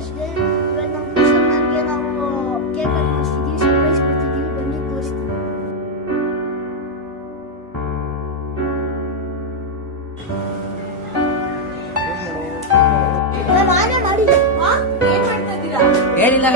ತೋರಿಸಿದೆ. ಇವಾಗ ನಮ್ಮ ಟೀಚರ್ ನನಗೆ ನಾವು ಕೇಕ್ ಕಟ್ ಮಾಡಿಸ್ತಿದ್ದೀವಿ, ಸರ್ಪ್ರೈಸ್ ಕೊಡ್ತಿದ್ದೀವಿ, ಬನ್ನಿ ತೋರಿಸ್ತೀವಿ. ಏನಿಲ್ಲ